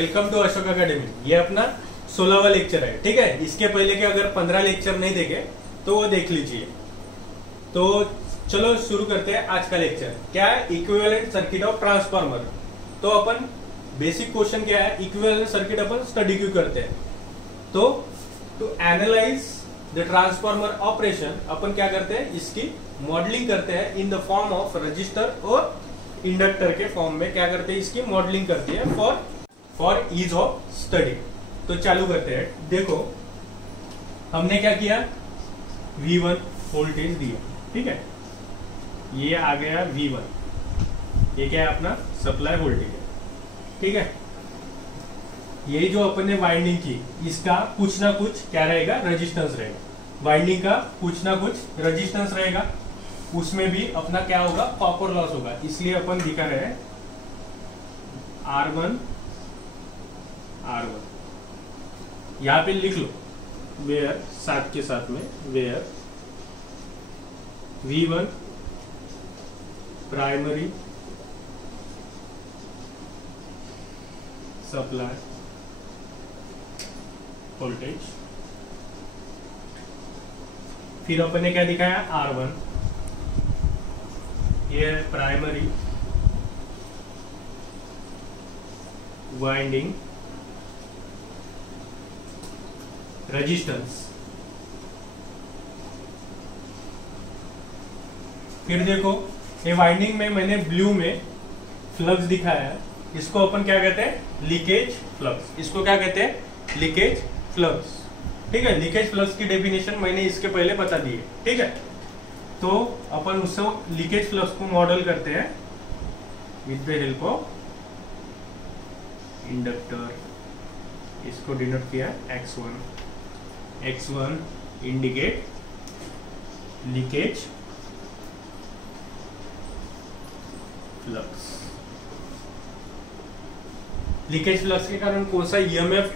Welcome to Ashok academy. ये अपना 16वां lecture है। ठीक है, इसके पहले के अगर 15 लेक्चर नहीं देखे तो वो देख लीजिए। तो चलो शुरू करते हैं आज का लेक्चर। क्या है? Equivalent circuit of transformer. तो अपन बेसिक क्वेश्चन क्या है, इक्विवेलेंट सर्किट अपन स्टडी क्यों करते हैं? तो to analyse the transformer operation अपन क्या करते हैं, इसकी मॉडलिंग करते हैं in the form of resistor और इंडक्टर के फॉर्म में। क्या करते हैं, इसकी मॉडलिंग करती है फॉर ईज ऑफ स्टडी। तो चालू करते हैं। देखो हमने क्या किया, V1 वोल्टेज दिया। ठीक है, ये आ गया V1। ये क्या है, अपना सप्लाई वोल्टेज है। ठीक है, ये जो अपन ने वाइंडिंग की, इसका कुछ ना कुछ क्या रहेगा, रेजिस्टेंस रहेगा। वाइंडिंग का कुछ ना कुछ रेजिस्टेंस रहेगा, उसमें भी अपना क्या होगा, कॉपर लॉस होगा। इसलिए अपन दिखा रहे हैं R1 यहां पे लिख लो, वेयर साथ के साथ में, where V1 primary supply voltage. फिर अपन ने क्या दिखाया, R1, ये है प्राइमरी वाइंडिंग रेजिस्टेंस। फिर देखो ये वाइंडिंग में मैंने ब्लू में फ्लक्स दिखाया है, इसको अपन क्या कहते हैं, लीकेज फ्लक्स। इसको क्या कहते हैं, लीकेज फ्लक्स। ठीक है, लीकेज फ्लक्स की डेफिनेशन मैंने इसके पहले बता दी है। ठीक है, तो अपन उससे लीकेज फ्लक्स को मॉडल करते हैं with the help of inductor. इसको डिनोट किया X1 indicate leakage flux. Leakage flux के कारण कौन सा EMF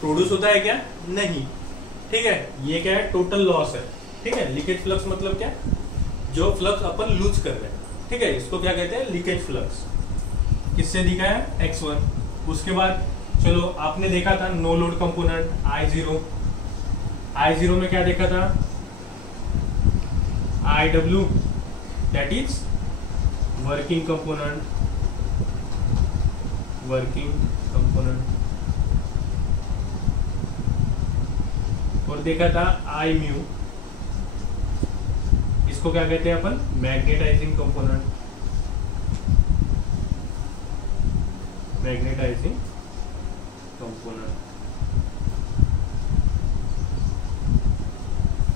प्रोड्यूस होता है क्या? नहीं। ठीक है, ये क्या है, टोटल लॉस है। ठीक है, लीकेज फ्लक्स मतलब क्या, जो फ्लक्स अपन लूज कर रहे हैं। ठीक है, इसको क्या कहते हैं, लीकेज फ्लक्स। किससे दिखा है, X1। उसके बाद चलो आपने देखा था नो लोड कंपोनेंट I0 में क्या देखा था, IW that is working component और देखा था I म्यू, इसको क्या कहते हैं अपन, मैग्नेटाइजिंग कंपोनेंट।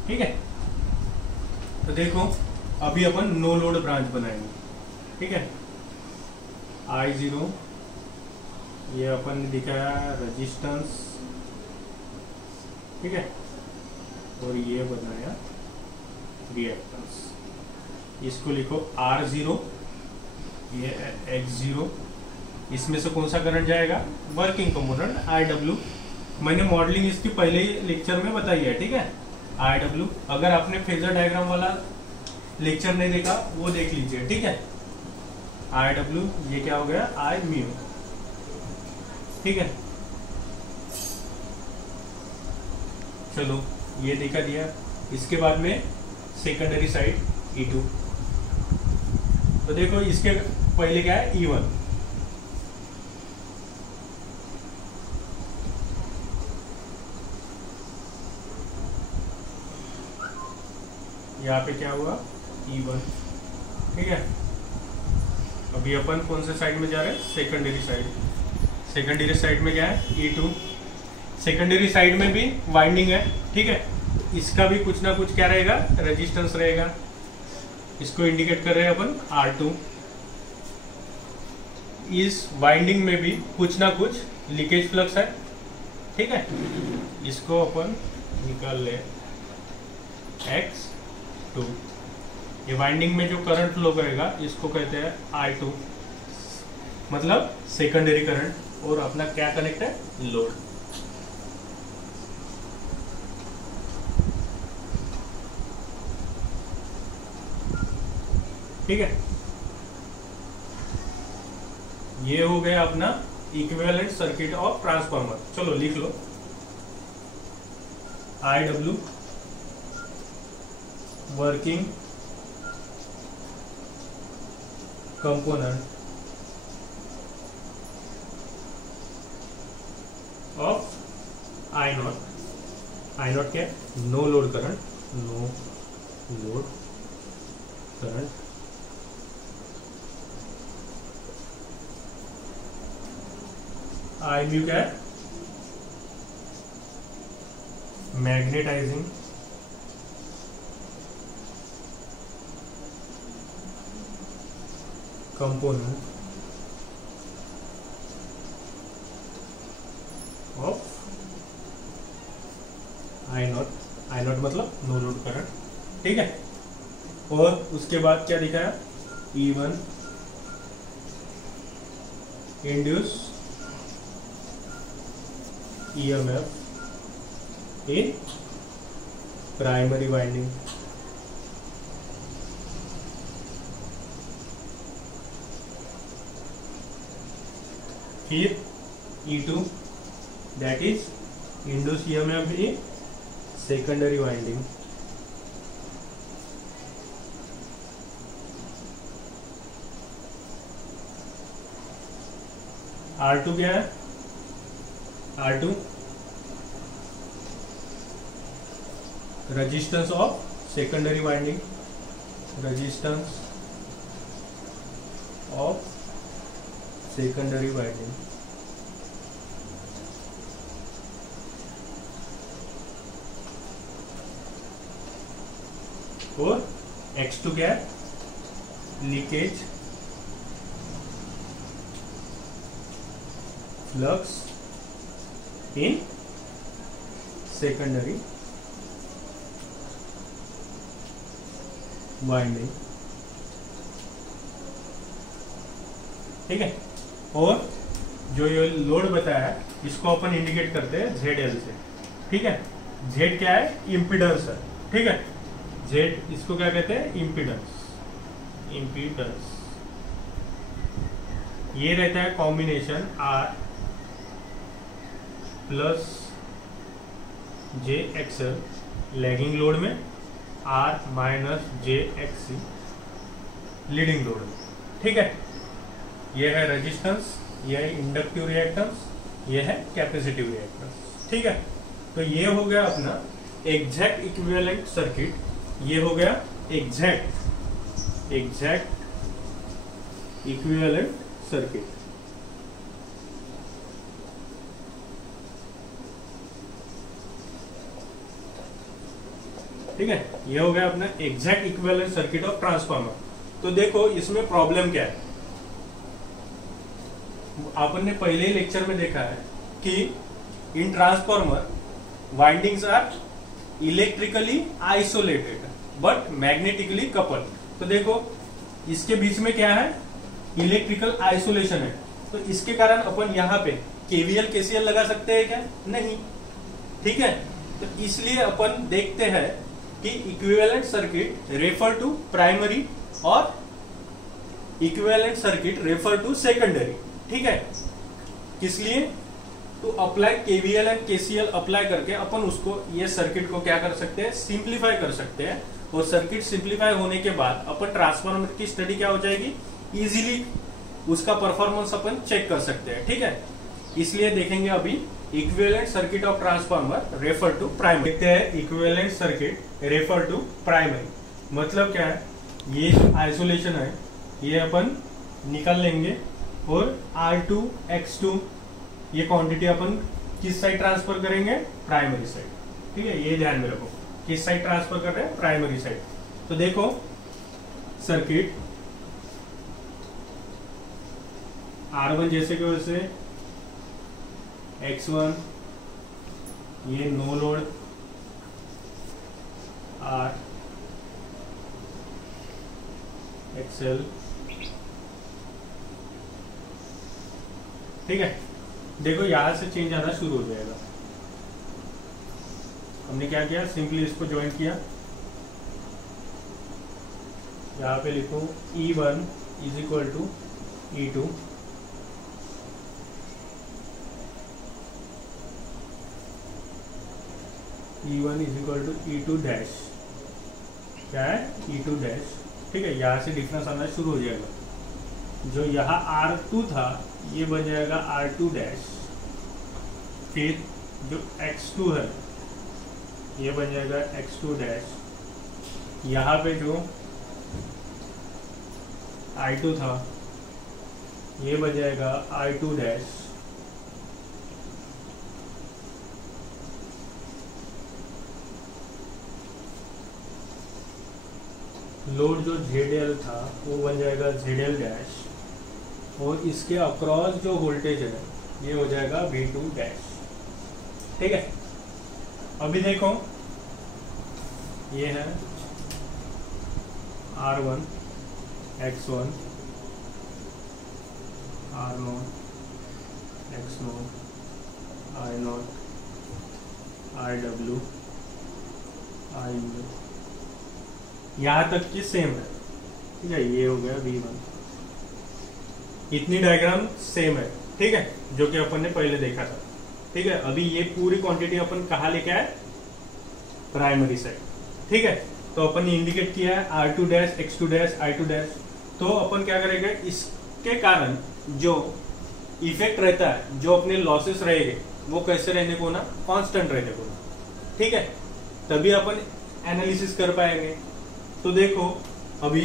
ठीक है, तो देखो अभी अपन नो लोड ब्रांच बनाएंगे। ठीक है, I0 ये अपन ने दिखाया रेजिस्टेंस। ठीक है, और ये बनाया रिएक्टेंस। इसको लिखो R0, ये X0। इसमें से कौन सा करंट जाएगा, वर्किंग कंपोनेंट IW। मैंने मॉडलिंग इसकी पहले ही लेक्चर में बताई है। ठीक है, IW। अगर आपने फेजर डायग्राम वाला लेक्चर नहीं देखा वो देख लीजिए। ठीक है, IW ये क्या हो गया, I म्यू। ठीक है, चलो ये दिखा दिया। इसके बाद में सेकेंडरी साइड E2। तो देखो इसके पहले क्या है, E1। यहाँ पे क्या हुआ, E1। ठीक है, अभी अपन कौन से साइड में जा रहे हैं, सेकेंडरी साइड। सेकेंडरी साइड में क्या है, E2। सेकेंडरी साइड में भी वाइंडिंग है। ठीक है, इसका भी कुछ ना कुछ क्या रहेगा, रेजिस्टेंस रहेगा। इसको इंडिकेट कर रहे हैं अपन R2। इस वाइंडिंग में भी कुछ ना कुछ लीकेज फ्लक्स है। ठीक है, इसको अपन निकाल ले X2। ये वाइंडिंग में जो करंट फ्लो करेगा इसको कहते हैं I2, मतलब सेकेंडरी करंट। और अपना क्या कनेक्ट है, लोड। ठीक है, ये हो गया अपना इक्विवेलेंट सर्किट ऑफ ट्रांसफार्मर। चलो लिख लो, IW working component of I nought क्या, no load current, no load current I mu क्या है, magnetising component of I nought मतलब नो लोड करंट, ठीक है। और उसके बाद क्या दिखाया, E1 induce EMF in primary winding, फिर E2 that is induce EMF in secondary winding, R2 क्या है, R2 resistance of secondary winding, resistance of secondary winding, और X2 क्या है, leakage flux in secondary winding, ठीक है। और जो ये लोड बताया है इसको अपन इंडिकेट करते हैं ZL से, ठीक है। Z क्या है, इम्पीडेंस है, ठीक है। Z इसको क्या कहते हैं, इम्पीडेंस, इम्पीडेंस। ये रहता है combination R plus JXL lagging load में, R minus JXC leading load में, ठीक है। यह है रेजिस्टेंस, यह है इंडक्टिव रिएक्टेंस, यह है कैपेसिटिव रिएक्टेंस, ठीक है। तो ये हो गया अपना एग्जैक्ट इक्विवेलेंट सर्किट, ये हो गया एग्जैक्ट इक्विवेलेंट सर्किट, ठीक है। ये हो गया अपना exact equivalent circuit of transformer. तो देखो इसमें प्रॉब्लम क्या है, आपने पहले ही लेक्चर में देखा है कि इन transformer windings are electrically isolated but magnetically coupled. तो देखो इसके बीच में क्या है, इलेक्ट्रिकल आइसोलेशन है, तो इसके कारण अपन यहाँ पे KVL KCL लगा सकते हैं क्या, नहीं, ठीक है। तो इसलिए अपन देखते हैं कि equivalent circuit refer to primary और equivalent circuit refer to secondary, ठीक है। किस लिए, तो apply KVL and KCL apply करके अपन उसको ये सर्किट को क्या कर सकते हैं, सिंप्लीफाई कर सकते हैं। और सर्किट सिंप्लीफाई होने के बाद अपन ट्रांसफार्मर की स्टडी क्या हो जाएगी, इजीली उसका परफॉर्मेंस अपन चेक कर सकते हैं, ठीक है। इसलिए देखेंगे अभी equivalent circuit of transformer refer to primary. देखते हैं equivalent circuit refer to primary मतलब क्या है, ये आइसोलेशन है ये अपन निकाल लेंगे, और R2 X2 ये क्वांटिटी अपन किस साइड ट्रांसफर करेंगे, प्राइमरी साइड, ठीक है। ये ध्यान में रखो, किस साइड ट्रांसफर कर रहे हैं, प्राइमरी साइड। तो देखो सर्किट R1 जैसे कि वैसे, X1 ये नो लोड, R XL, ठीक है। देखो यहां से चेंज आना शुरू हो जाएगा। हमने क्या किया, सिंपली इसको ज्वाइन किया, यहाँ पे लिखो E1 is equal to E2 E1 is equal to E2 dash, क्या है E2 डैश, ठीक है। यहाँ से डिफरेंस आना शुरू हो जाएगा। जो यहाँ R2 था ये बन जाएगा R2 डैश, फिर जो X2 है ये बन जाएगा X2 डैश, यहाँ पे जो I2 था ये बन जाएगा I2 डैश, लोड जो ZL था वो बन जाएगा ZL डैश, और इसके अक्रॉस जो वोल्टेज है ये हो जाएगा V2 डैश, ठीक है। अभी देखो ये है R1 X1 R0 X0 I0 IW IU, यहाँ तक की सेम है, ठीक है। ये हो गया V1, इतनी डायग्राम सेम है, ठीक है, जो कि अपन ने पहले देखा था, ठीक है। अभी ये पूरी क्वांटिटी अपन कहाँ लेके आए, प्राइमरी साइड, ठीक है। तो अपन ने इंडिकेट किया है R2 dash X2 dash I2 dash. तो अपन क्या करेंगे, इसके कारण जो इफेक्ट रहता है, जो अपने लॉसेस रहेंगे वो कैसे रहने को ना, कांस्टेंट रहने को ना, ठीक है, तभी अपन एनालिसिस कर पाएंगे। तो देखो अभी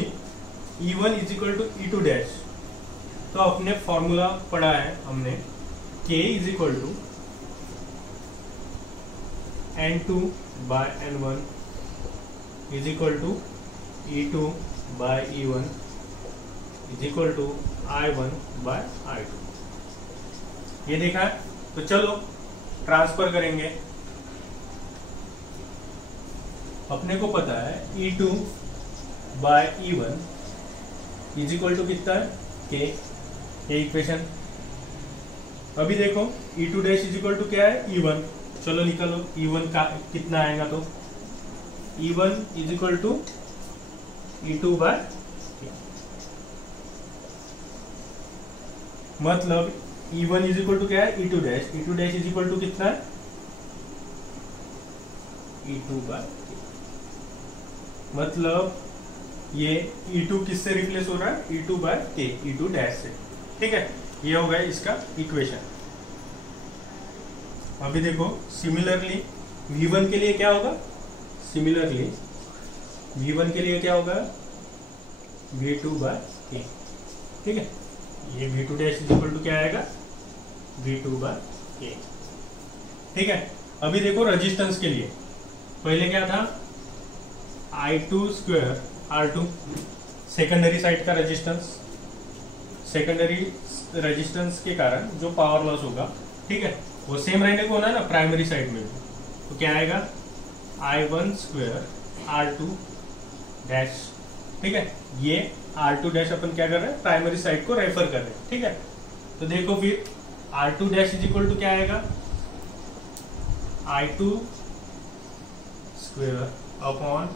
E1 is equal to E2 dash, तो अपने फॉर्मूला पढ़ा है हमने, K is equal to N2 by N1 is equal to E2 by E1 is equal to I1 by I2। ये देखा है। तो चलो ट्रांसफर करेंगे। अपने को पता है E2 by E1 is equal to कितना है, K, ये इक्वेशन। अभी देखो E2 dash is equal to क्या है, E1। चलो निकालो E1 का कितना आएगा, तो E1 is equal to E2 by K, मतलब E1 इज इक्वल टू क्या है, E2 dash, E2 dash is equal to कितना है, E2 बाय K। मतलब ये E2 किससे रिप्लेस हो रहा है, E2 by K, E2 dash से, ठीक है। ये हो गया इसका इक्वेशन। अभी देखो सिमिलरली V1 के लिए क्या होगा, सिमिलरली V1 के लिए क्या होगा, V2 बाय K, ठीक है। ये V2 dash is equal to क्या आएगा, V2 बाय K, ठीक है। अभी देखो रेजिस्टेंस के लिए पहले क्या था, I2 square R2 secondary side का रेजिस्टेंस, सेकेंडरी रेजिस्टेंस के कारण जो पावर लॉस होगा, ठीक है, वो सेम रहने को ना प्राइमरी साइड में भी। तो क्या आएगा, I1 स्क्वायर R2 डैश, ठीक है। ये R2 डैश अपन क्या कर रहे हैं, प्राइमरी साइड को रेफर कर रहे हैं, ठीक है। तो देखो फिर R2 dash is equal to क्या आएगा, I2 square upon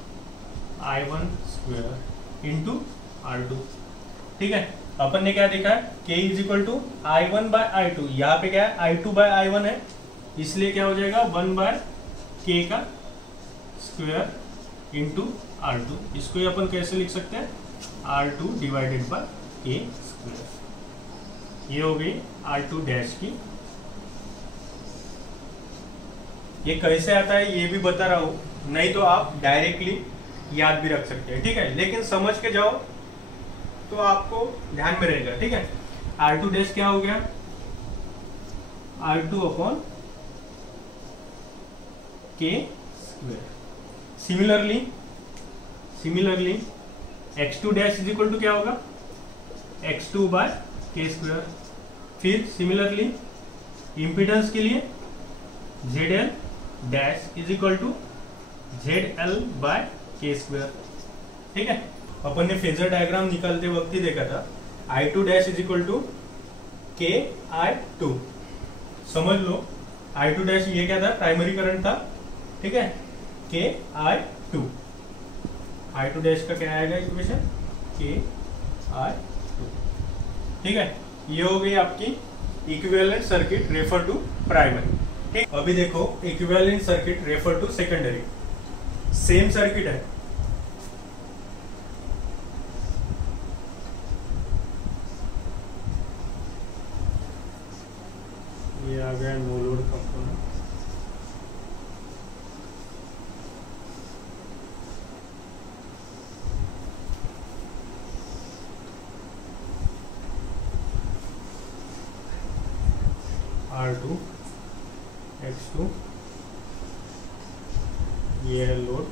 I1 square into R2, ठीक है। अपन ने क्या देखा है, K is equal to I1 by I2, यहाँ पे क्या है I2 बाय I1 है, इसलिए क्या हो जाएगा 1 बाय K का स्क्वायर इंटू R2। इसको ही अपन कैसे लिख सकते हैं, R2 divided by K square. ये हो गई R2 डैश की। ये कैसे आता है ये भी बता रहा हूं, नहीं तो आप डायरेक्टली याद भी रख सकते हैं, ठीक है, लेकिन समझ के जाओ तो आपको ध्यान में रहेगा, ठीक है। R2 डैश क्या हो गया, R2 upon K square. Similarly X2 dash is equal to क्या होगा, X2 बाय K स्क्वायर। फिर सिमिलरली इम्पीडेंस के लिए ZL dash is equal to ZL by K square, ठीक है। अपन ने फेजर डायग्राम निकालते वक्त ही देखा था I2 dash is equal to KI2। समझ लो I2 डैश ये क्या था, प्राइमरी करंट था, ठीक है, KI2। I2 डैश का क्या आएगा इक्वेशन, KI2, ठीक है। ये हो गई आपकी equivalent circuit refer to primary. ठीक, अभी देखो equivalent circuit refer to secondary, same circuit है, ये आ गया no load component, R2 X2, ये है लोड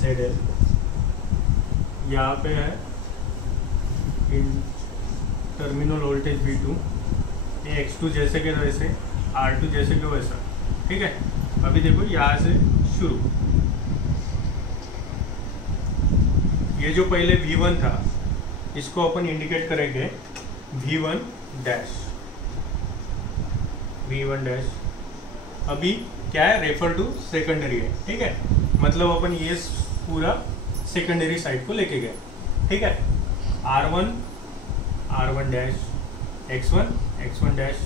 ZL, यहाँ पे है इन टर्मिनल वोल्टेज V2, ये X2 जैसे के वैसे, R2 जैसे के वैसा। ठीक है, अभी देखो यहाँ से शुरू, ये जो पहले V1 था इसको अपन इंडिकेट करेंगे V1 डैश, V1 डैश। अभी क्या है, रेफर टू सेकेंडरी है। ठीक है, मतलब अपन ये पूरा सेकेंडरी साइड को लेके गए। ठीक है, R1 डैश, X1 डैश,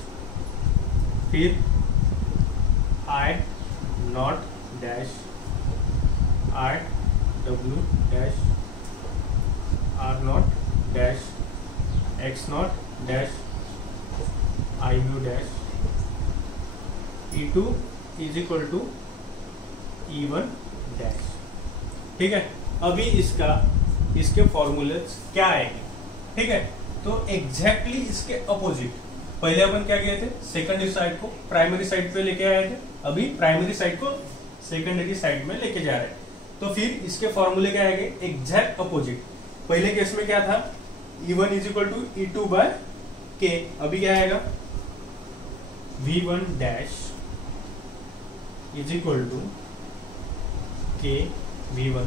फिर I not dash, I W dash, R not dash, X not dash, I mu dash, E2 is equal to E1 dash. ठीक है, अभी इसके फॉर्मूले क्या आएंगे। ठीक है, तो एग्जैक्टली इसके अपोजिट, पहले अपन क्या किए थे, सेकेंडरी साइड को प्राइमरी साइड पे लेके आए थे, अभी प्राइमरी साइड को सेकेंडरी साइड में लेके जा रहे हैं। तो फिर इसके फॉर्मूले क्या आएंगे, एग्जैक्ट अपोजिट। पहले केस में क्या था, E1 is equal to E2 by K, अभी क्या आएगा, V1 dash is equal to K V1।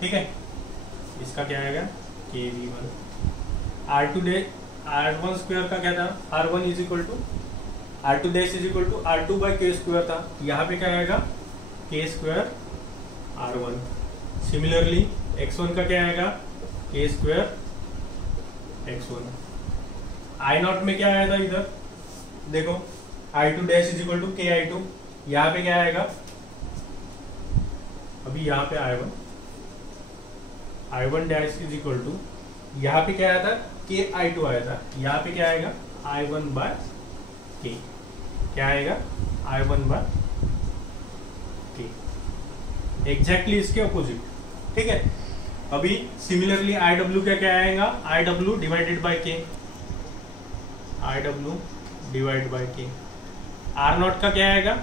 ठीक है, इसका क्या आएगा, K V1। R2 dash, R1 square का क्या था, R1 is equal to R2 dash is equal to R2 by K square था, यहाँ पे क्या आएगा, K square R1। Similarly X1 का क्या आएगा, K square X1। I not में क्या आया था, इधर देखो I2 dash is equal to K I2, यहाँ पे क्या आएगा, अभी यहाँ पे I1 dash is equal to, यहाँ पे क्या आया था, K I2 आया था, यहाँ पे क्या आएगा, I1 बाय K, क्या आएगा, I1 बाय K, एग्जैक्टली इसके अपोजिट। ठीक है, अभी सिमिलरली IW का क्या आएगा, IW divided by K, IW divide by K। R not का क्या आएगा,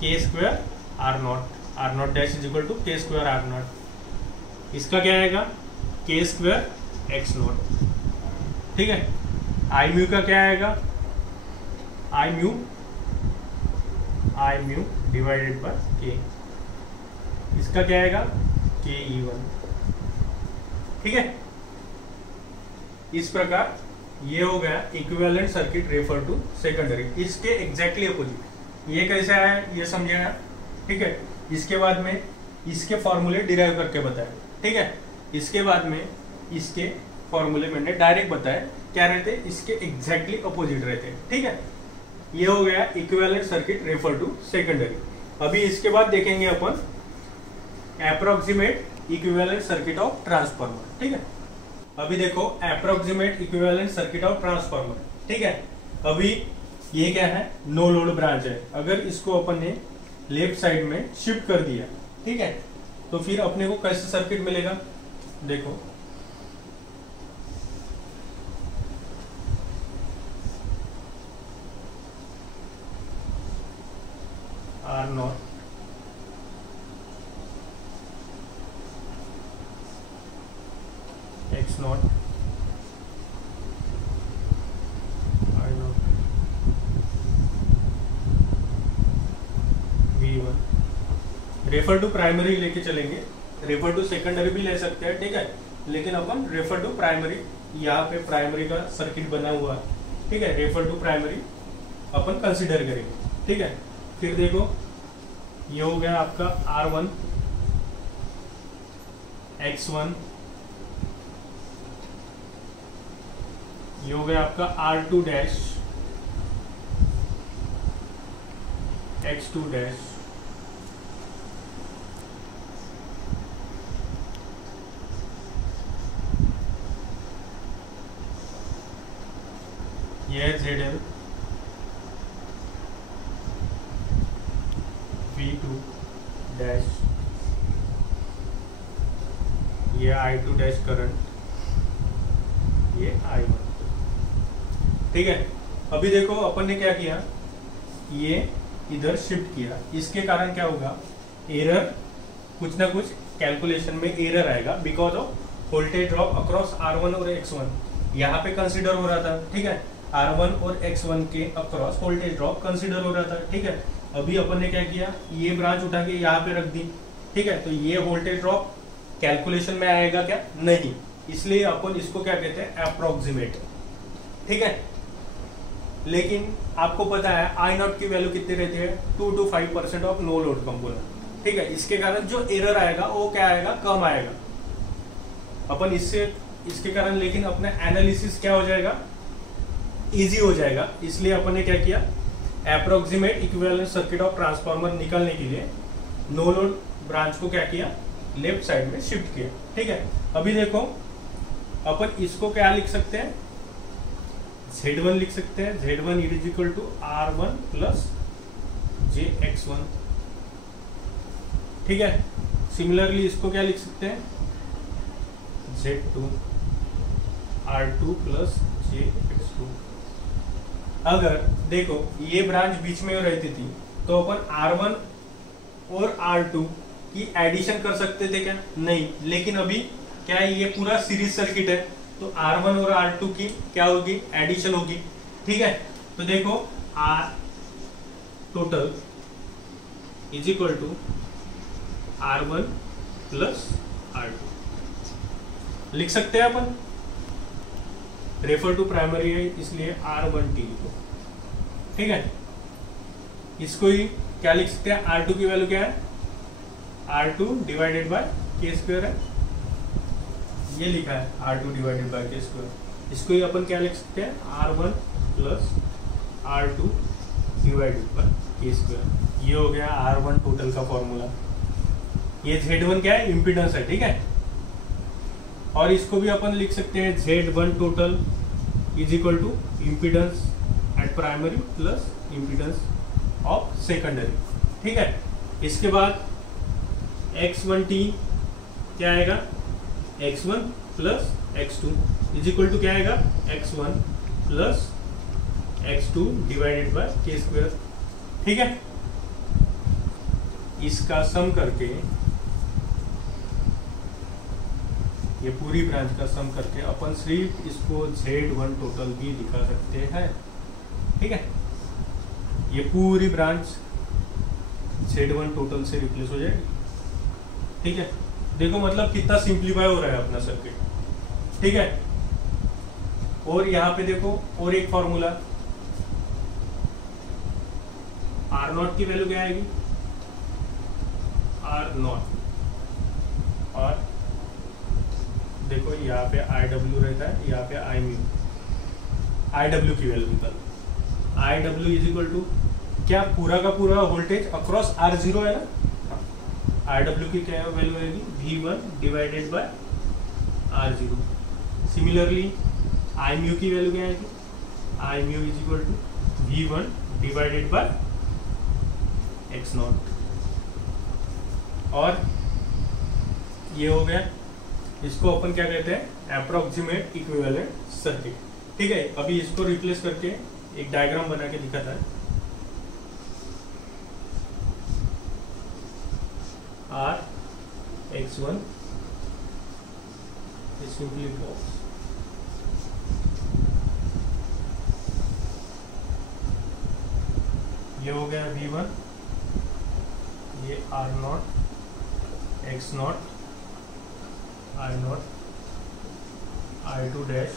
K square R not dash is equal to K square R not. इसका क्या आएगा, K स्क्वायर X नॉट। ठीक है, I म्यू का क्या आएगा, I mu divided by K, इसका क्या आएगा, K E1। ठीक है, इस प्रकार ये हो गया equivalent circuit refer to secondary, इसके एग्जैक्टली अपोजिट। ये कैसे आया ये समझेगा। ठीक है, इसके बाद में इसके फॉर्मूले डिराइव करके बताया। ठीक है, इसके बाद में इसके फॉर्मूले मैंने डायरेक्ट बताया क्या रहते, इसके एग्जैक्टली अपोजिट रहते। ठीक है, ये हो गया equivalent circuit refer to secondary. अभी इसके बाद देखेंगे अपन approximate equivalent circuit of transformer. ठीक है, अभी देखो approximate equivalent circuit of transformer. ठीक है, अभी ये क्या है, नो लोड ब्रांच है। अगर इसको अपन ने लेफ्ट साइड में शिफ्ट कर दिया, ठीक है, तो फिर अपने को कैसे सर्किट मिलेगा, देखो R not X not I not V1। Refer to primary लेके चलेंगे, रेफर टू सेकेंडरी भी ले सकते हैं। ठीक है, लेकिन अपन रेफर टू प्राइमरी, यहाँ पे प्राइमरी का सर्किट बना हुआ है। ठीक है, रेफर टू प्राइमरी अपन कंसिडर करेंगे। ठीक है, फिर देखो ये हो गया आपका R1 X1, ये हो गया आपका R2 डैश x2 डैश ये ZL V2 डैश ये I2 डैश करंट ये I1। ठीक है, अभी देखो अपन ने क्या किया, ये इधर शिफ्ट किया, इसके कारण क्या होगा, एरर, कुछ ना कुछ कैलकुलेशन में एरर आएगा because of voltage drop across R1 और X1 यहाँ पे कंसीडर हो रहा था। ठीक है, R1 और X1 के अक्रॉस वोल्टेज ड्रॉप कंसीडर हो रहा था। ठीक है, अभी अपन ने क्या किया, ये ब्रांच उठा के यहाँ पे रख दी। ठीक है, तो ये वोल्टेज ड्रॉप कैलकुलेशन में आएगा क्या, नहीं, इसलिए अपन इसको क्या कहते हैं, अप्रोक्सीमेट। ठीक है, लेकिन आपको पता है I0 की वैल्यू कितनी रहती है, 2 to 5% of no load component. ठीक है, इसके कारण जो एरर आएगा वो क्या आएगा, कम आएगा अपन इसके कारण, लेकिन अपना एनालिसिस क्या हो जाएगा, इजी हो जाएगा। इसलिए अपन ने क्या किया, approximate equivalent circuit of transformer निकालने के लिए नो लोड ब्रांच को क्या किया, लेफ्ट साइड में शिफ्ट किया। ठीक है, अभी देखो अपन इसको क्या लिख सकते हैं, Z1 लिख सकते हैं, Z1 is equal to R1 plus JX1। ठीक है, सिमिलरली इसको क्या लिख सकते हैं, Z2 R2 प्लस JX2। अगर देखो ये ब्रांच बीच में रहती थी तो अपन R1 और R2 की एडिशन कर सकते थे क्या, नहीं, लेकिन अभी क्या है, ये पूरा सीरीज सर्किट है तो R1 और R2 की क्या होगी, एडिशन होगी। ठीक है, तो देखो R total is equal to R1 plus R2 लिख सकते हैं अपन, रेफर टू प्राइमरी है इसलिए R1T लिखो। ठीक है, इसको ही क्या लिख सकते हैं, R2 की वैल्यू क्या है, R2 divided by K square है, ये लिखा है R2 divided by K square. इसको ही अपन क्या लिख सकते हैं, R1 plus R2 divided by K square. ये हो गया R1 टोटल का फॉर्मूला। ये Z1 क्या है, इम्पीडेंस है। ठीक है, और इसको भी अपन लिख सकते हैं Z1 total is equal to impedance at primary plus impedance of secondary. ठीक है, इसके बाद X1T क्या आएगा, X1 plus X2 is equal to क्या आएगा, X1 plus X2 divided by K square. ठीक है, इसका सम करके, ये पूरी ब्रांच का सम करके अपन सिर्फ इसको Z1 टोटल भी दिखा सकते हैं। ठीक है, ये पूरी ब्रांच Z1 टोटल से रिप्लेस हो जाएगी। ठीक है, देखो मतलब कितना सिंप्लीफाई हो रहा है अपना सर्किट। ठीक है, और यहाँ पे देखो और एक फॉर्मूला, R0 की वैल्यू क्या आएगी, R0, और देखो यहाँ पे IW रहता है, यहाँ पे IW की वैल्यू निकालो। IW इज इक्वल टू क्या, पूरा का पूरा वोल्टेज अक्रॉस R0 है ना, IW की क्या वैल्यू आएगी, V1 divided by R0। Similarly IMU की वैल्यू क्या आएगी, IMU is equal to V1 divided by X0। और ये हो गया, इसको अपन क्या कहते हैं, अप्रोक्सीमेट इक्विवेलेंट सर्किट। ठीक है, अभी इसको रिप्लेस करके एक डायग्राम बना के दिखाता है। R X1 is simply box, ये हो गया V1, ये R0, X0, I0, I2 dash,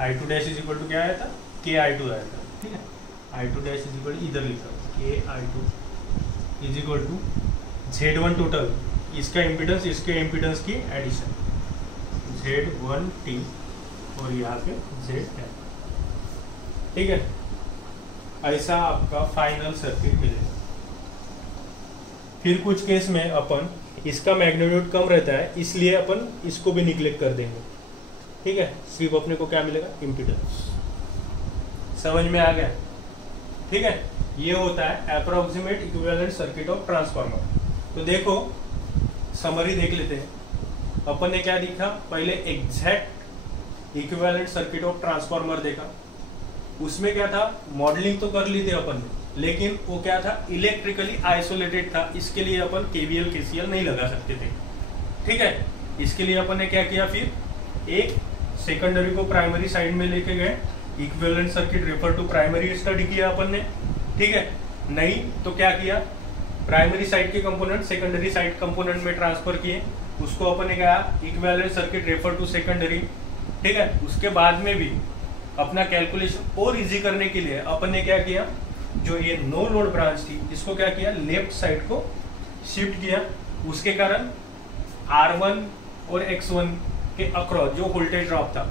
I2 dash is equal to क्या आया था, KI2 आया था। ठीक है, I2 dash is equal to, इधर लिखा KI2 is equal to Z1 total, इसका इम्पीडेंस इसके इम्पीडेंस की एडिशन, Z1T और यहाँ पे ZN। ठीक है, ऐसा आपका फाइनल सर्किट मिलेगा। फिर कुछ केस में अपन इसका मैग्नीट्यूड कम रहता है, इसलिए अपन इसको भी निग्लेक्ट कर देंगे, ठीक है। सिर्फ अपने को क्या मिलेगा, इम्पीडेंस। समझ में आ गया, ठीक है। ये होता है approximate equivalent circuit of transformer. तो देखो समरी देख लेते हैं। अपन ने क्या देखा, पहले exact equivalent circuit of transformer देखा। उसमें क्या था, मॉडलिंग तो कर ली थी अपन ने, लेकिन वो क्या था, इलेक्ट्रिकली आइसोलेटेड था। इसके लिए अपन केवीएल केसीएल नहीं लगा सकते थे, ठीक है। इसके लिए अपन ने क्या किया, फिर एक सेकेंडरी को प्राइमरी साइड में लेके गए, equivalent circuit refer to primary study किया अपन ने, ठीक है। नहीं तो क्या किया, प्राइमरी साइड के कंपोनेंट सेकेंडरी साइड कंपोनेंट में ट्रांसफर किए, उसको अपन ने कहा equivalent circuit refer to secondary, ठीक है। उसके बाद में भी अपना कैलकुलेशन और इजी करने के लिए अपन ने क्या किया, जो ये नो लोड ब्रांच थी इसको क्या किया, लेफ्ट साइड को शिफ्ट किया। उसके कारण R1 और X1 के अक्रॉस जो वोल्टेज ड्रॉप था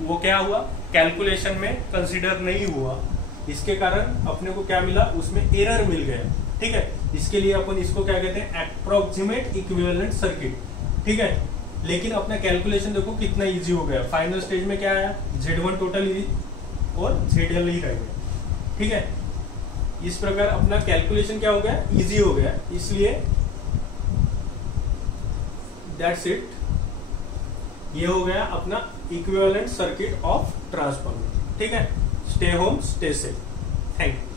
वो क्या हुआ, कैलकुलेशन में कंसीडर नहीं हुआ। इसके कारण अपने को क्या मिला, उसमें एरर मिल गया, ठीक है। इसके लिए अपन इसको क्या कहते हैं, अप्रोक्सीमेट इक्विवेलेंट सर्किट, ठीक है। लेकिन अपना कैलकुलेशन देखो कितना इजी हो गया। फाइनल स्टेज में क्या आया, Z1 टोटल और ZL ही रह गया, ठीक है। इस प्रकार अपना कैलकुलेशन क्या हो गया, इजी हो गया। इसलिए दैट्स इट, ये हो गया अपना इक्विवेलेंट सर्किट ऑफ ट्रांसफार्मर, ठीक है। Stay home stay safe, thank you.